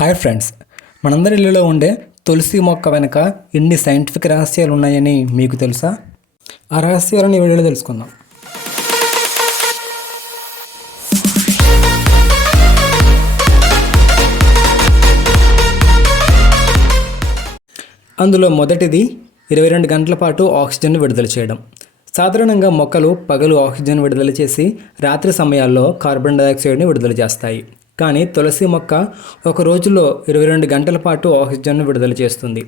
Hi friends, మనందరి ఇళ్ళలో ఉండే తులసి మొక్క వెనుక ఎన్ని సైంటిఫిక్ రహస్యాలు ఉన్నాయని మీకు తెలుసా? ఆ రహస్యాలను ఈ వీడియోలో తెలుసుకుందాం. అందులో మొదటిది 22 గంటల పాటు ఆక్సిజన్ విడుదల చేయడం. సాధారణంగా మొక్కలు పగలు ఆక్సిజన్ విడుదల చేసి రాత్రి సమయాల్లో కార్బన్ డైఆక్సైడ్ని విడుదల చేస్తాయి. కానీ తులసి మొక్క ఒక రోజులో 22 గంటల పాటు ఆక్సిజన్ను విడుదల చేస్తుంది.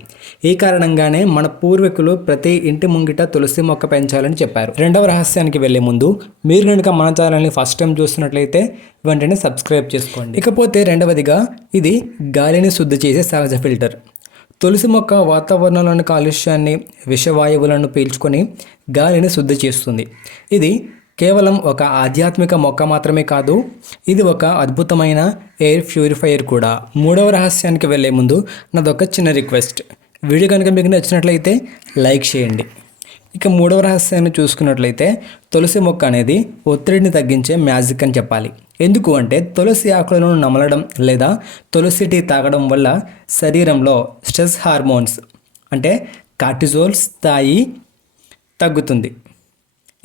ఈ కారణంగానే మన పూర్వీకులు ప్రతి ఇంటి ముంగిట తులసి మొక్క పెంచాలని చెప్పారు. రెండవ రహస్యానికి వెళ్లే ముందు మీరు కనుక మన ఛానల్ని ఫస్ట్ టైం చూస్తున్నట్లయితే వెంటనే సబ్స్క్రైబ్ చేసుకోండి. ఇకపోతే రెండవదిగా ఇది గాలిని శుద్ధి చేసే సహజ ఫిల్టర్. తులసి మొక్క వాతావరణంలోని కాలుష్యాన్ని, విషవాయువులను పీల్చుకొని గాలిని శుద్ధి చేస్తుంది. ఇది కేవలం ఒక ఆధ్యాత్మిక మొక్క మాత్రమే కాదు, ఇది ఒక అద్భుతమైన ఎయిర్ ప్యూరిఫైయర్ కూడా. మూడవ రహస్యానికి వెళ్ళే ముందు నాదొక చిన్న రిక్వెస్ట్. వీడియో కనుక మీకు నచ్చినట్లయితే లైక్ చేయండి. ఇక మూడవ రహస్యాన్ని చూసుకున్నట్లయితే తులసి మొక్క అనేది ఒత్తిడిని తగ్గించే మ్యాజిక్ అని చెప్పాలి. ఎందుకు అంటే తులసి ఆకులను నమలడం లేదా తులసి టీ తాగడం వల్ల శరీరంలో స్ట్రెస్ హార్మోన్స్ అంటే కార్టిజోల్ స్థాయి తగ్గుతుంది.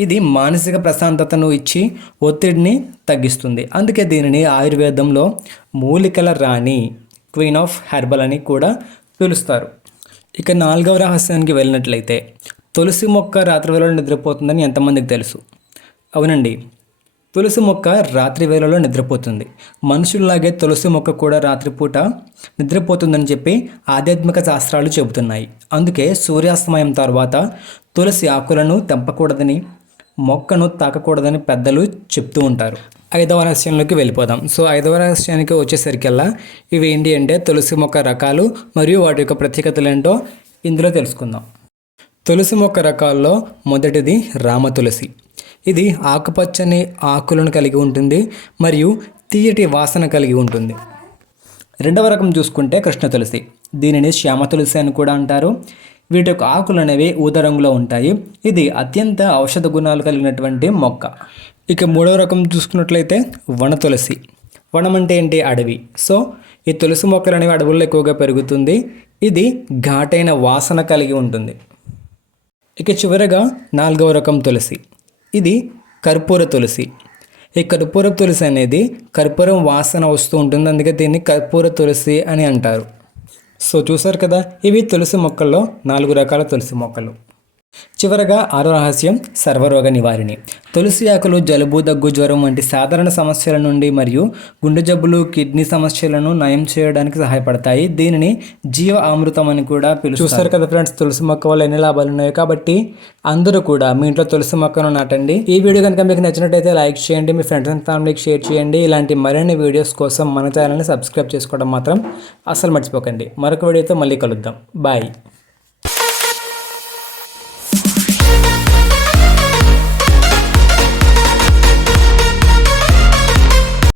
ఇది మానసిక ప్రశాంతతను ఇచ్చి ఒత్తిడిని తగ్గిస్తుంది. అందుకే దీనిని ఆయుర్వేదంలో మూలికల రాణి, క్వీన్ ఆఫ్ హెర్బల్ అని కూడా పిలుస్తారు. ఇక నాలుగవ రహస్యానికి వెళ్ళినట్లయితే తులసి మొక్క రాత్రి వేళలో నిద్రపోతుందని ఎంతమందికి తెలుసు? అవునండి, తులసి మొక్క రాత్రి వేళలో నిద్రపోతుంది. మనుషుల్లాగే తులసి మొక్క కూడా రాత్రిపూట నిద్రపోతుందని చెప్పి ఆధ్యాత్మిక శాస్త్రాలు చెబుతున్నాయి. అందుకే సూర్యాస్తమయం తర్వాత తులసి ఆకులను తెంపకూడదని, మొక్కను తాకకూడదని పెద్దలు చెప్తూ ఉంటారు. ఐదవ రహస్యంలోకి వెళ్ళిపోదాం. ఐదవ రహస్యానికి వచ్చేసరికల్లా ఇవి ఏంటి అంటే తులసి మొక్క రకాలు మరియు వాటి యొక్క ప్రత్యేకతలు ఏంటో ఇందులో తెలుసుకుందాం. తులసి మొక్క రకాల్లో మొదటిది రామ తులసి. ఇది ఆకుపచ్చని ఆకులను కలిగి ఉంటుంది మరియు తీయటి వాసన కలిగి ఉంటుంది. రెండవ రకం చూసుకుంటే కృష్ణ తులసి. దీనిని శ్యామ తులసి అని కూడా అంటారు. వీటి యొక్క ఆకులు అనేవి ఊదా రంగులో ఉంటాయి. ఇది అత్యంత ఔషధ గుణాలు కలిగినటువంటి మొక్క. ఇక మూడవ రకం చూసుకున్నట్లయితే వన తులసి. వనం అంటే ఏంటి? అడవి. ఈ తులసి మొక్కలు అనేవి అడవుల్లో ఎక్కువగా పెరుగుతుంది. ఇది ఘాటైన వాసన కలిగి ఉంటుంది. ఇక చివరగా నాలుగవ రకం తులసి. ఇది కర్పూర తులసి. ఈ కర్పూర తులసి అనేది కర్పూరం వాసన వస్తూ ఉంటుంది, అందుకే దీన్ని కర్పూర తులసి అని అంటారు. చూసారు కదా, ఇవి తులసి మొక్కల్లో 4 రకాల తులసి మొక్కలు. చివరగా ఆరో రహస్యం సర్వరోగ నివారిణి. తులసి ఆకులు జలుబు, దగ్గు, జ్వరం వంటి సాధారణ సమస్యల నుండి మరియు గుండె జబ్బులు, కిడ్నీ సమస్యలను నయం చేయడానికి సహాయపడతాయి. దీనిని జీవ అమృతం అని కూడా పిలుస్తారు. చూస్తారు కదా ఫ్రెండ్స్, తులసి మొక్క వల్ల ఎన్ని లాభాలు ఉన్నాయో. కాబట్టి అందరూ కూడా మీ ఇంట్లో తులసి మొక్కను నాటండి. ఈ వీడియో కనుక మీకు నచ్చినట్టయితే లైక్ చేయండి, మీ ఫ్రెండ్స్ అండ్ ఫ్యామిలీకి షేర్ చేయండి. ఇలాంటి మరిన్ని వీడియోస్ కోసం మన ఛానల్ని సబ్స్క్రైబ్ చేసుకోవడం మాత్రం అస్సలు మర్చిపోకండి. మరొక వీడియోతో మళ్ళీ కలుద్దాం. బాయ్.